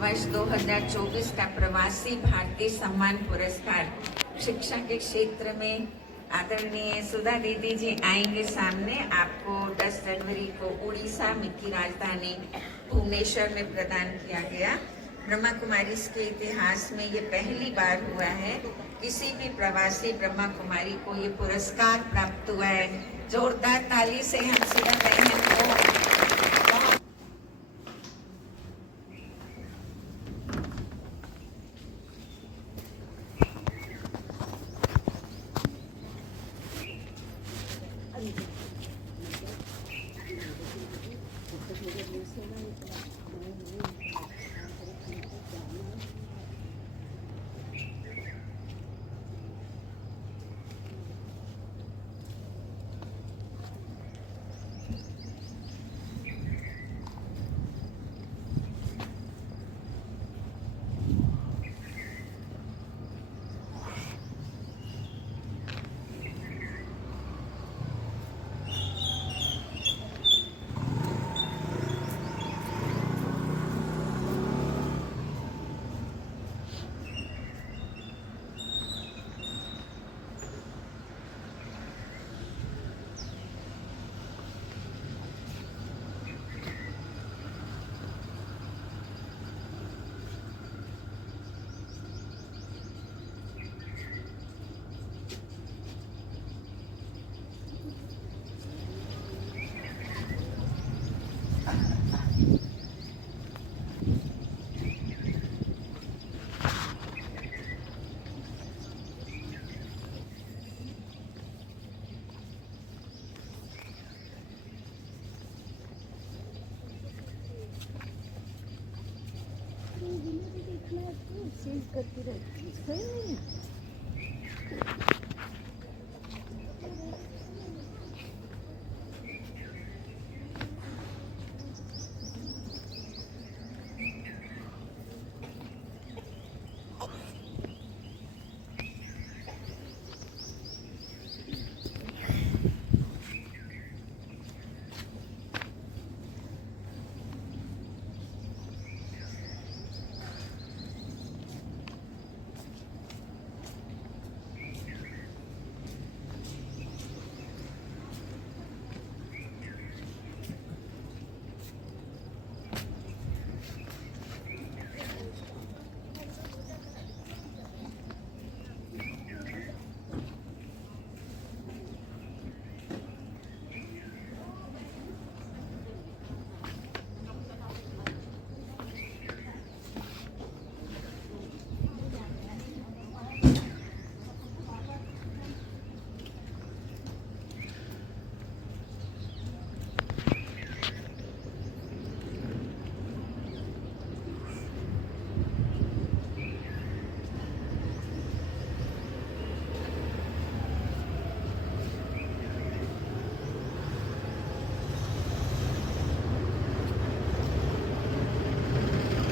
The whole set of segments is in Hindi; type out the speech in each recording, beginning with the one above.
वर्ष 2024 का प्रवासी भारतीय सम्मान पुरस्कार शिक्षा के क्षेत्र में आदरणीय सुधा दीदी जी आएंगे सामने। आपको 10 जनवरी को उड़ीसा की राजधानी भुवनेश्वर में प्रदान किया गया। ब्रह्मा कुमारी के इतिहास में ये पहली बार हुआ है किसी भी प्रवासी ब्रह्मा कुमारी को ये पुरस्कार प्राप्त हुआ है। जोरदार ताली से हम सुधा बहन को करती रहती है।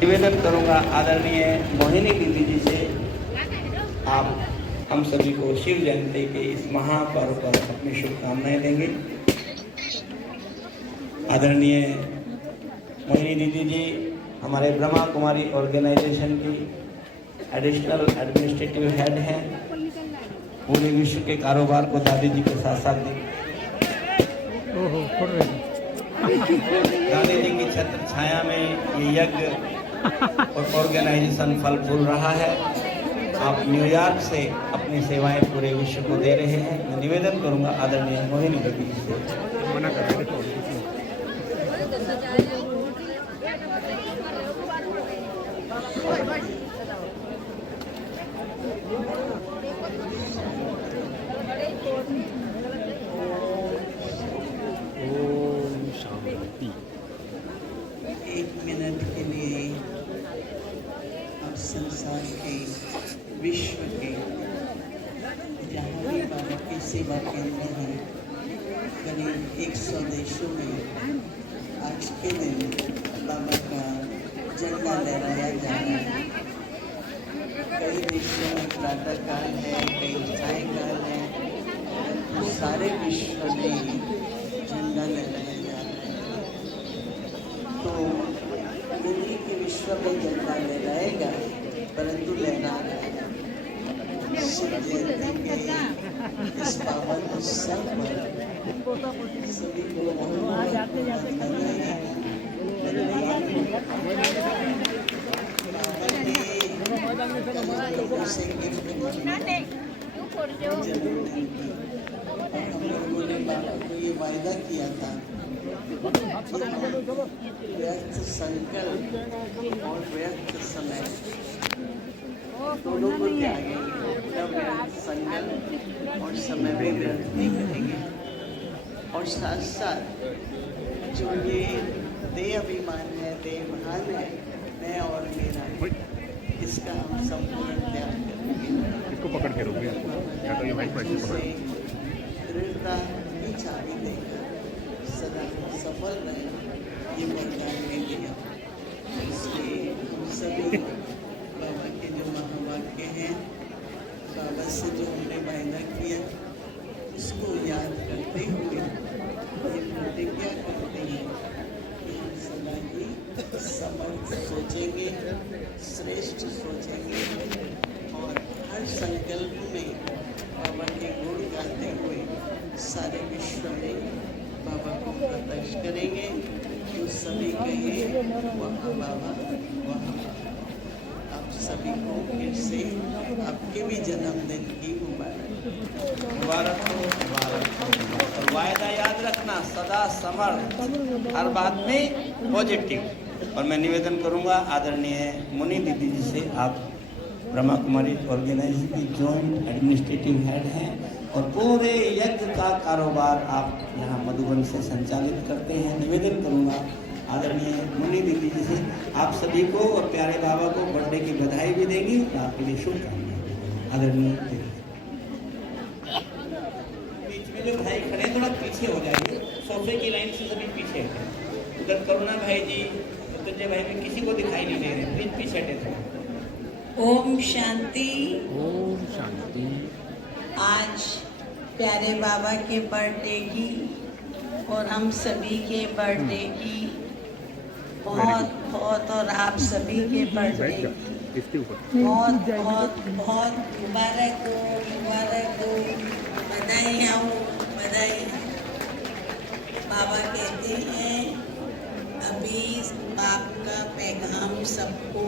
निवेदन करूंगा आदरणीय मोहिनी दीदी जी से, आप हम सभी को शिव जयंती के इस महापर्व पर अपनी शुभकामनाएं देंगे। आदरणीय मोहिनी दीदी जी हमारे ब्रह्मा कुमारी ऑर्गेनाइजेशन की एडिशनल एडमिनिस्ट्रेटिव हेड हैं। पूरे विश्व के कारोबार को दादी जी के साथ साथ दादी जी की छत्र छाया में ये यज्ञ और ऑर्गेनाइजेशन फल फूल रहा है। आप न्यूयॉर्क से अपनी सेवाएं पूरे विश्व को दे रहे हैं। मैं निवेदन करूंगा आदरणीय मोहिनी दीदी से। एक मिनट के लिए अब संसार के विश्व के जहाँ भी बाबा की सेवा केंद्र है, करीब 100 देशों में आज के दिन बाबा का झंडा लहराया जा रहा है। कई देशों में प्रातःकाल है, कई सायंकाल है, तो सारे विश्व में झंडा लहराया जा रहा है। तो दिल्ली के विश्व विश्व में झंडा लहराएगा, परंतु लहरा रहा है। शिव जयंती के इस पावन उत्सव पर सभी को लोगों से गिफ्ट हम लोगों ने बाबा को ये वायदा किया था, व्यर्थ संकल्प और व्यर्थ समय दोनों को त्यागेंगे। व्यर्थ संकल्प और समय भी व्यर्थ नहीं करेंगे। और साथ साथ जो ये देह अभिमान है, देहभान है, मैं और मेरा, इसका हम संपूर्ण त्याग करेंगे। इसको पकड़ के रोकिए या तो ये माइक पर ऐसे पकड़। दृढ़ता की चाबी देकर सदा सफल रहे, ये वरदान में दिया। इसलिए हम सभी बाबा के जो महावाक्य हैं, बाबा से जो हमने वायदा किया, इसको याद करते हुए ये प्रतिज्ञा करते हैं कि हम सदा ही समर्थ सोचेंगे, श्रेष्ठ सोचेंगे और हर संकल्प में बाबा के गुण गाते हुए सारे विश्व में बाबा को प्रत्यक्ष करेंगे। जो सभी कहे वहाँ बाबा, वहाँ बाबा। आप सभी को फिर से आपके भी जन्मदिन की मुबारक। मुबारक हो, मुबारक हो। और वायदा याद रखना, सदा समर्थ, हर बात में पॉजिटिव। और मैं निवेदन करूंगा आदरणीय मुनि दीदी जी से, आप ब्रह्मा कुमारी ऑर्गेनाइजेशन की जॉइंट एडमिनिस्ट्रेटिव हेड हैं और पूरे यज्ञ का कारोबार आप यहाँ मधुबन से संचालित करते हैं। निवेदन करूंगा आदरणीय मुनि दीदी जी से, आप सभी को और प्यारे बाबा को बर्थडे की बधाई भी देंगी और आपके लिए शुभकामनाएं। आदरणीय दीदी, बीच में जो भाई खड़े थोड़ा पीछे हो जाइए, सोफे की लाइन से सभी पीछे हटें। उधर करुणा भाई जी, तुझे भाई भी किसी को दिखाई नहीं दे रहे, प्लीज पीछे हटे। ओम शांति। ओम शांति। आज प्यारे बाबा के बर्थडे की और हम सभी के बर्थडे की बहुत बहुत, और आप सभी के बर्थडे की इसके ऊपर बहुत बहुत बहुत मुबारक हो, मुबारक हो, बधाइयाँ हो, बधाई। बाबा कहते हैं अभी बाप का पैगाम सबको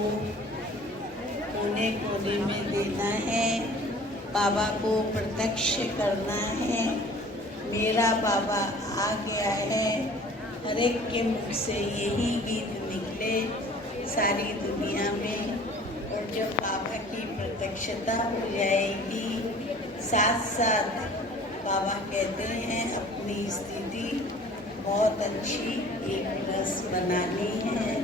कोने कोने में देना है, बाबा को प्रत्यक्ष करना है। मेरा बाबा आ गया है, हर एक के मुख से यही गीत निकले सारी दुनिया में। और जब बाबा की प्रत्यक्षता हो जाएगी, साथ साथ बाबा कहते हैं अपनी स्थिति बहुत अच्छी एक रस बनानी है,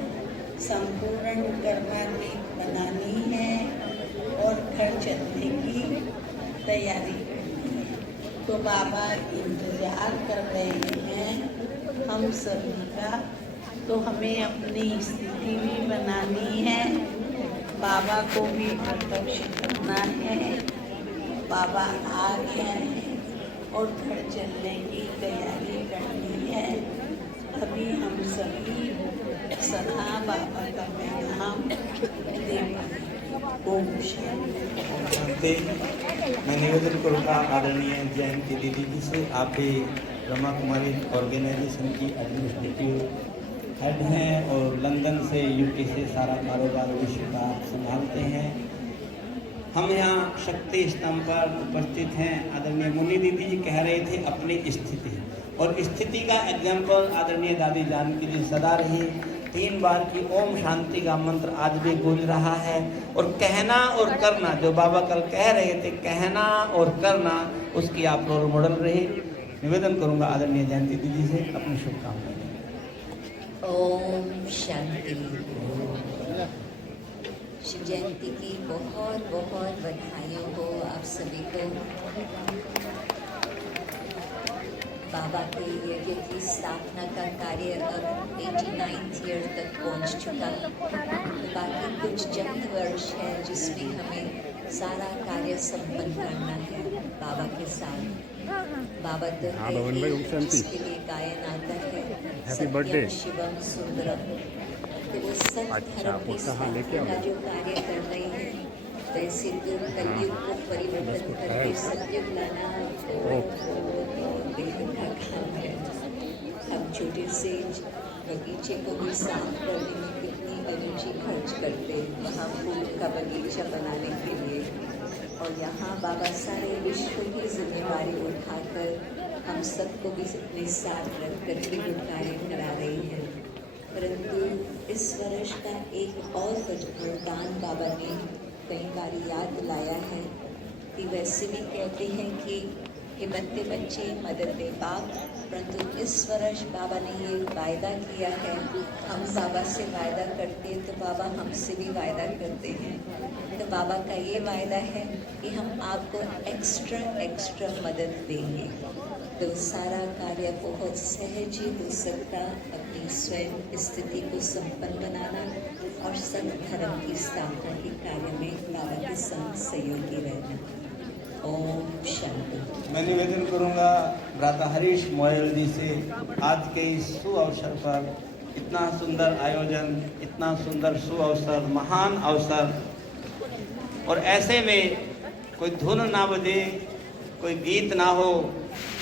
संपूर्ण कर्मातीत बनानी है और घर चलने की तैयारी करनी है। तो बाबा इंतजार कर रहे हैं हम सभी का, तो हमें अपनी स्थिति भी बनानी है, बाबा को भी प्रत्यक्ष करना है। बाबा आ गया है और घर चलने की तैयारी करनी है। अभी हम सभी सदा बाबा का पैगाम देंगे। ओम शांति। मैं निवेदन करूँगा आदरणीय जयंती दीदी जी से, आप भी ब्रह्मा कुमारी ऑर्गेनाइजेशन की एडमिनिस्ट्रेटिव हेड हैं और लंदन से यूके से सारा कारोबार विश्व का संभालते हैं। हम यहाँ शक्ति स्तंभ पर उपस्थित हैं। आदरणीय मुनि दीदी जी कह रहे थे अपनी स्थिति, और स्थिति का एग्जाम्पल आदरणीय दादी जानकी जी सदा रही। 3 बार की ओम शांति का मंत्र आज भी गूंज रहा है, और कहना और करना, जो बाबा कल कह रहे थे कहना और करना, उसकी आप रोल मॉडल रहे। निवेदन करूंगा आदरणीय जयंती दीदी से अपनी शुभकामनाएं। ओम शांति। शिव जयंती की बहुत बहुत बधाइयों हो आप सभी को। बाबा के यज्ञ की स्थापना का कार्य अब 89th ईयर तक पहुंच चुका। बाकी कुछ चंद वर्ष है जिसमें हमें सारा कार्य संपन्न करना है बाबा के साथ। बाबा तो है जिसके लिए गायन आता है, हैप्पी बर्थडे शिवम सुंदरम। तो वो सत अच्छा, धर्म की उसका हाल लेके स्थापना आओ। का जो कार्य कर रहे हैं, वैसे तो कलयुग को परिवर्तन करके सतयुग लाना बहुत बेहद का काम है। हम छोटे से बगीचे को भी साफ करने में कितनी एनर्जी खर्च करते हैं, वहाँ फूल का बगीचा बनाने के लिए, और यहाँ बाबा सारे विश्व की जिम्मेवारी उठाकर हम सबको भी अपने साथ रख कर के वो कार्य करा रही है। परंतु इस वर्ष का एक और वरदान बाबा ने कई बार याद दिलाया है कि वैसे भी कहते हैं कि हिम्मत बच्चे मदद दे बाप, परंतु इस वर्ष बाबा ने ये वायदा किया है, हम बाबा से वायदा करते हैं तो बाबा हमसे भी वायदा करते हैं। तो बाबा का ये वायदा है कि हम आपको एक्स्ट्रा मदद देंगे। तो सारा कार्य बहुत सहज ही हो सकता, अपनी स्वयं स्थिति को संपन्न बनाना और सत धर्म की स्थापना के कार्य में बाबा के संग सहयोगी रहना। ओम शांति। मैं निवेदन करूंगा भ्राता हरीश मोयल जी से, आज के इस सुअवसर पर इतना सुंदर आयोजन, इतना सुंदर सुअवसर, महान अवसर, और ऐसे में कोई धुन ना बजे, कोई गीत ना हो,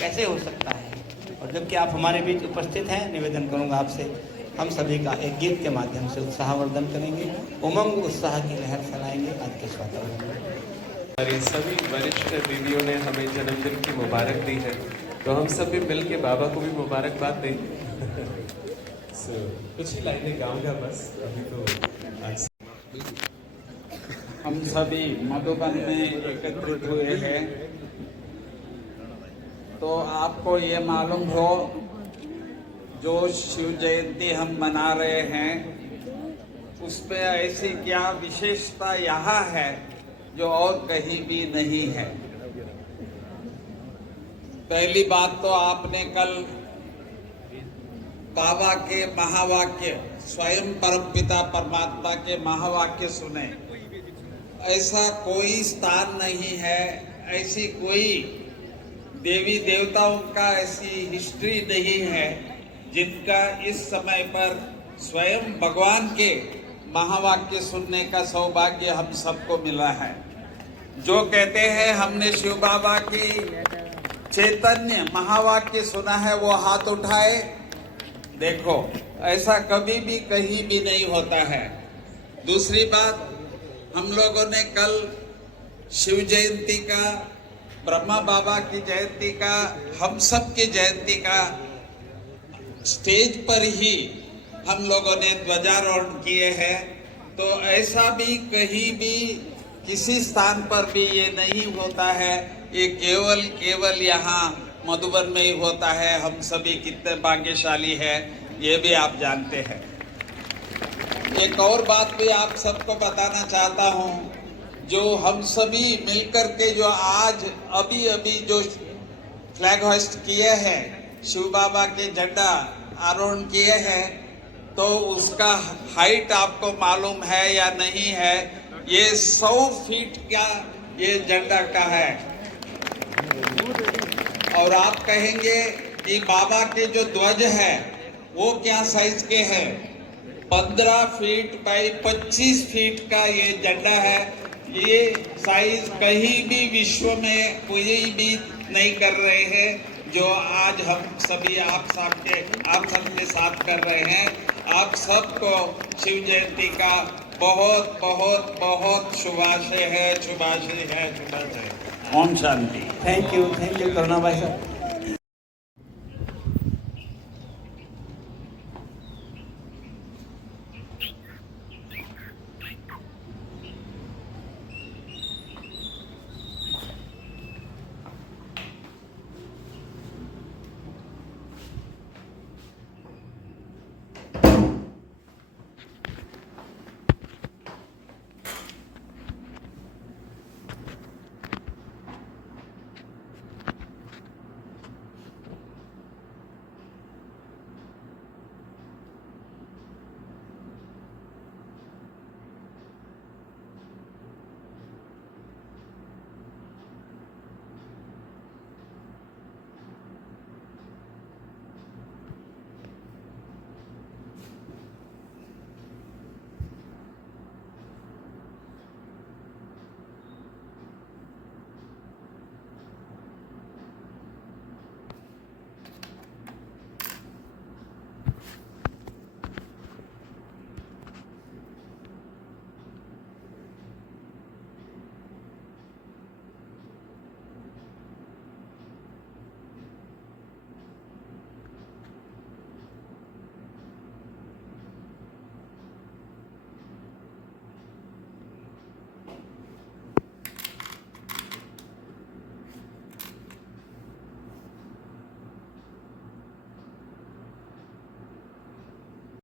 कैसे हो सकता है। और जबकि आप हमारे बीच उपस्थित हैं, निवेदन करूंगा आपसे हम सभी का एक गीत के माध्यम से उत्साहवर्धन करेंगे, उमंग उत्साह की लहर फैलाएंगे आज के वातावरण में। हमारे सभी वरिष्ठ दीदियों ने हमें जन्मदिन की मुबारक दी है, तो हम सब भी मिल के बाबा को भी मुबारकबाद दें। कुछ ही लाइनें गाऊंगा बस अभी तो। आज हम सभी मधुबन में एकत्रित हुए हैं, तो आपको ये मालूम हो जो शिव जयंती हम मना रहे हैं उस पे ऐसी क्या विशेषता यहाँ है जो और कहीं भी नहीं है। पहली बात तो आपने कल बाबा के महावाक्य, स्वयं परमपिता परमात्मा के महावाक्य सुने। ऐसा कोई स्थान नहीं है, ऐसी कोई देवी देवताओं का ऐसी हिस्ट्री नहीं है जिनका इस समय पर स्वयं भगवान के महावाक्य सुनने का सौभाग्य हम सबको मिला है। जो कहते हैं हमने शिव बाबा की चैतन्य महावाक्य सुना है वो हाथ उठाए। देखो ऐसा कभी भी कहीं भी नहीं होता है। दूसरी बात, हम लोगों ने कल शिव जयंती का, ब्रह्मा बाबा की जयंती का, हम सब की जयंती का स्टेज पर ही हम लोगों ने ध्वजारोहण किए हैं। तो ऐसा भी कहीं भी किसी स्थान पर भी ये नहीं होता है, ये केवल यहाँ मधुबन में ही होता है। हम सभी कितने भाग्यशाली हैं ये भी आप जानते हैं। एक और बात भी आप सबको बताना चाहता हूँ, जो हम सभी मिलकर के जो आज अभी जो फ्लैग होस्ट किए हैं, शिव बाबा के झंडा आरोहण किए हैं, तो उसका हाइट आपको मालूम है या नहीं है? ये 100 फीट का ये झंडा का है। और आप कहेंगे कि बाबा के जो ध्वज है वो क्या साइज के हैं? 15 फीट बाई 25 फीट का ये झंडा है। ये साइज कहीं भी विश्व में कोई भी नहीं कर रहे हैं जो आज हम सभी आप सबके साथ कर रहे हैं। आप सबको शिव जयंती का बहुत बहुत बहुत शुभाशय है। ओम शांति। थैंक यू करुणा भाई साहब।